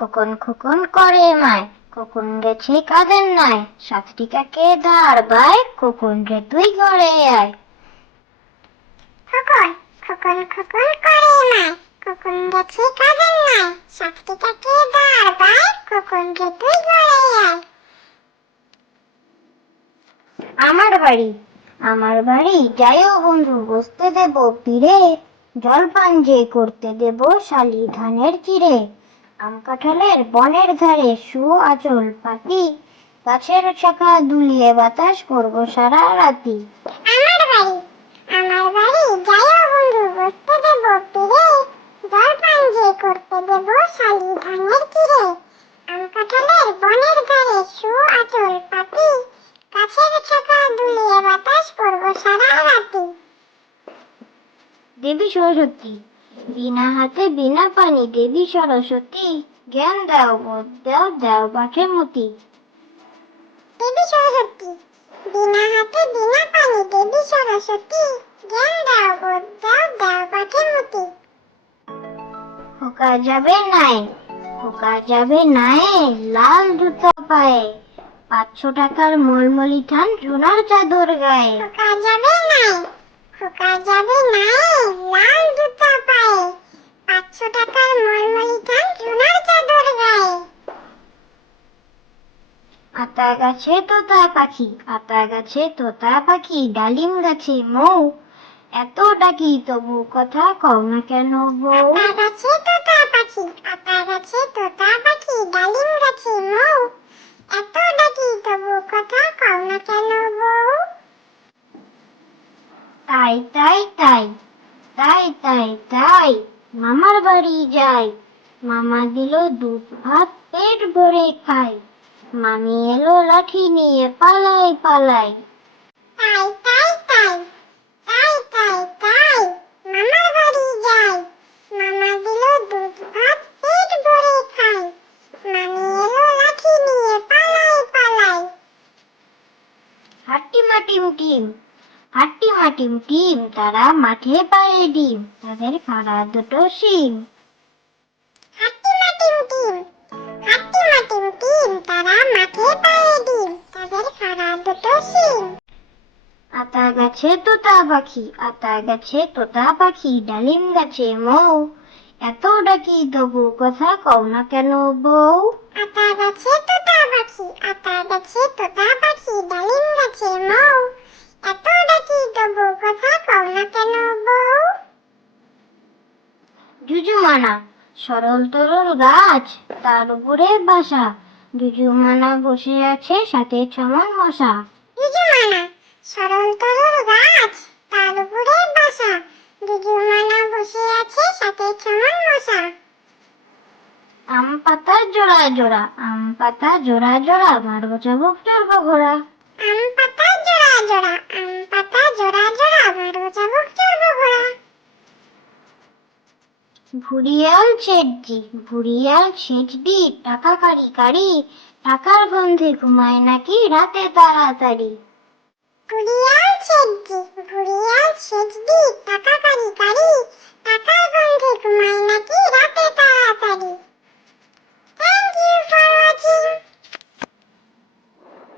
খোকন খোকন করে মায়। খোকন গেছে কাদের নাই। সাতটি কাকে দাঁড় বাই খোকন রে তুই ঘরে আয়। খোকন খোকন খোকন করে মায়। খোকন গেছে কাজের নাই। দাঁড় বাই খোকন রে তুই ঘরে আয়। আমার বাড়ি। আমার বাড়ি যাইও বন্ধু বসতে দেব পীরে। জলপান যে করতে দেব শালি ধানের চিড়ে। আম কাঁঠালের বনের ধারে শু আচল পাতি গাছের শাখা দুলিয়ে বাতাস করব সারা রাতি। আমার বাড়ি আমার বাড়ি যাইও বন্ধু বসতে দেব পিরে জলপান যে করতে দেব শালি ধানের তীরে। আম কাঁঠালের বনের ধারে শু আচল পাতি গাছের চাকা দুলিয়ে বাতাস করব সারা রাতি। দেবী সরস্বতী বিনা হাতে বিনা পানি দেবী সরস্বতী জ্ঞান দাও বোধ দাও দাও বাঘে মতি। দেবী সরস্বতী বিনা হাতে বিনা পানি দেবী সরস্বতী জ্ঞান দাও বোধ দাও দাও পাখি মতি। খোকা যাবে নাই খোকা যাবে নাই লাল জুতো পায়ে। পাঁচশো টাকার মলমলি ঠান সোনার চাদর গায়ে। খোকা যাবে নাই যাবে নাই লাল পায়ে পাঁচশো টাকার মলমলি সোনার চাদর গায়ে আতা গাছে তোতা পাখি আতা গাছে তোতা পাখি, ডালিম গাছে মৌ। এত ডাকি তবু কথা না কেন বউ আতা গাছে তোতা পাখি আতা তাই তাই তাই তাই তাই তাই মামার বাড়ি যাই মামা দিল দুধ ভাত পেট ভরে খাই মামি এলো লাঠি নিয়ে পালাই পালাই তাই তাই তাই তাই তাই তাই মামার বাড়ি যাই মামা দিল দুধ ভাত পেট ভরে খাই মামি এলো লাঠি নিয়ে পালাই পালাই হাট্টি মাটিম টিম হাট্টি মাটিম টিম তারা মাঠে পায়ে ডিম তাদের খাড়া দুটো শিম। হাট্টি মাটিম টিম হাট্টি মাটিম টিম তারা মাঠে পায়ে ডিম তাদের খাড়া দুটো সিম আতা গাছে তোতা পাখি আতা গাছে তোতা পাখি ডালিম গাছে মৌ। এত ডাকি তবু কথা কও না কেন বউ আতা গাছে তোতা পাখি আতা গাছে তোতা পাখি ডালিম গাছে জুজুমানা সরল তরল গাছ তার উপরে বাসা। জুজুমানা বসে আছে সাথে ছমন মশা। জুজুমানা সরল তরল গাছ তার উপরে বাসা। জুজুমানা বসে আছে সাথে ছমন মশা। আম পাতা জোড়া জোড়া আম পাতা জোড়া জোড়া মারবো চাবুক চড়বো ঘোড়া। ভুড়িয়াল ছেটজি ভুড়িয়াল ছেটজি টাকা কারি কারি, টাকার গন্ধে ঘুমায় নাকি রাতে তাড়াতাড়ি? ভুরিয়াল ছেটজি ভুরিয়াল ছেটজি টাকা কারি কারি, টাকার গন্ধে ঘুমায়